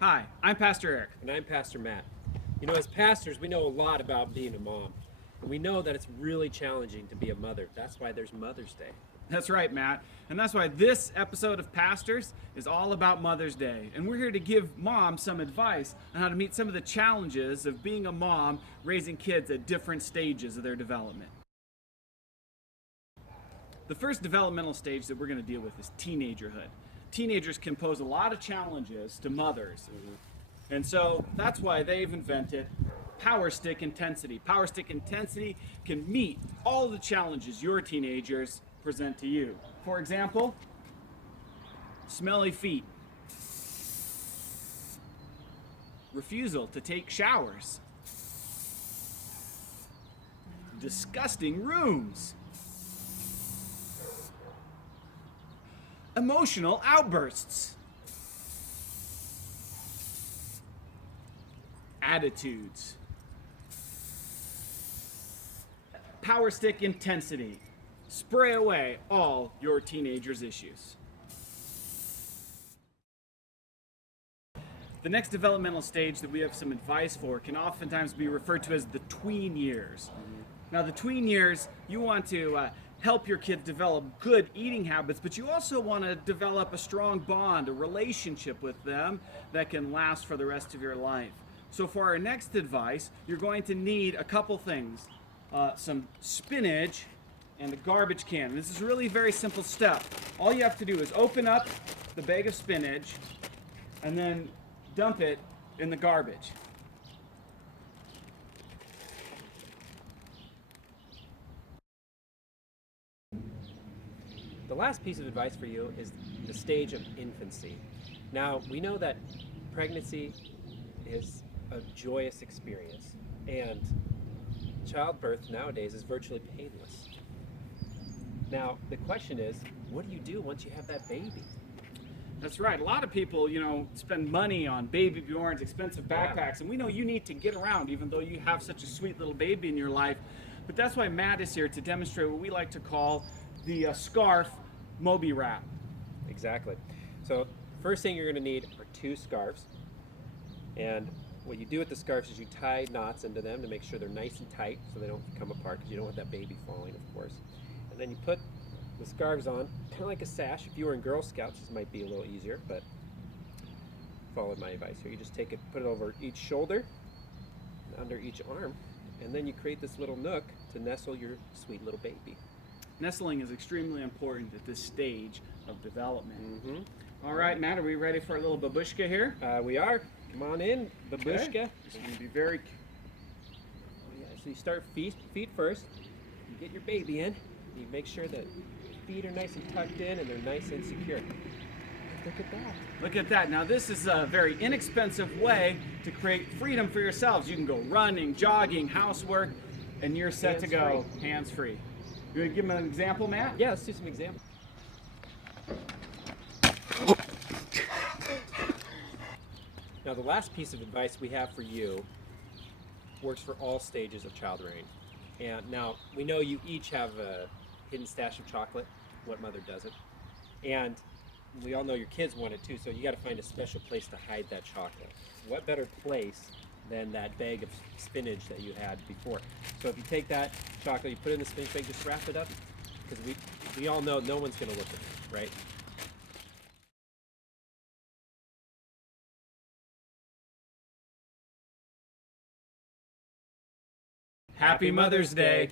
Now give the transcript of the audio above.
Hi, I'm Pastor Eric. And I'm Pastor Matt. You know, as pastors, we know a lot about being a mom. And we know that it's really challenging to be a mother. That's why there's Mother's Day. That's right, Matt. And that's why this episode of Pastors is all about Mother's Day. And we're here to give moms some advice on how to meet some of the challenges of being a mom raising kids at different stages of their development. The first developmental stage that we're going to deal with is teenagerhood. Teenagers can pose a lot of challenges to mothers. And so that's why they've invented Power Stick Intensity. Power Stick Intensity can meet all the challenges your teenagers present to you. For example, smelly feet, refusal to take showers, disgusting rooms, emotional outbursts, attitudes. Power Stick Intensity. Spray away all your teenagers' issues. The next developmental stage that we have some advice for can oftentimes be referred to as the tween years. Now, the tween years, you want to help your kids develop good eating habits, but you also want to develop a strong bond, a relationship with them that can last for the rest of your life. So for our next advice, you're going to need a couple things. Some spinach and a garbage can. This is really a very simple step. All you have to do is open up the bag of spinach and then dump it in the garbage. The last piece of advice for you is the stage of infancy. Now, we know that pregnancy is a joyous experience, and childbirth nowadays is virtually painless. Now, the question is, what do you do once you have that baby? That's right. A lot of people, spend money on baby Bjorns, expensive backpacks, and we know you need to get around even though you have such a sweet little baby in your life. But that's why Matt is here to demonstrate what we like to call the scarf Moby wrap. Exactly. So, first thing you're going to need are 2 scarves. And what you do with the scarves is you tie knots into them to make sure they're nice and tight so they don't come apart, because you don't want that baby falling, of course. And then you put the scarves on, kind of like a sash. If you were in Girl Scouts, this might be a little easier, but follow my advice here. You just take it, put it over each shoulder, and under each arm, and then you create this little nook to nestle your sweet little baby. Nestling is extremely important at this stage of development. Mm-hmm. All right, Matt, are we ready for a little babushka here? We are. Come on in, babushka. Okay. Just going to be very... Yeah, so you start feet first. You get your baby in. You make sure that your feet are nice and tucked in and they're nice and secure. Look at that. Look at that. Now, this is a very inexpensive way to create freedom for yourselves. You can go running, jogging, housework, and you're set to go hands-free. You want to give them an example, Matt? Yeah, let's do some examples. Now, the last piece of advice we have for you works for all stages of child rearing. And now, we know you each have a hidden stash of chocolate. What mother doesn't? And we all know your kids want it too, so you got to find a special place to hide that chocolate. What better place than that bag of spinach that you had before? So if you take that chocolate, you put it in the spinach bag, just wrap it up, because we all know no one's going to look at it, right? Happy Mother's Day.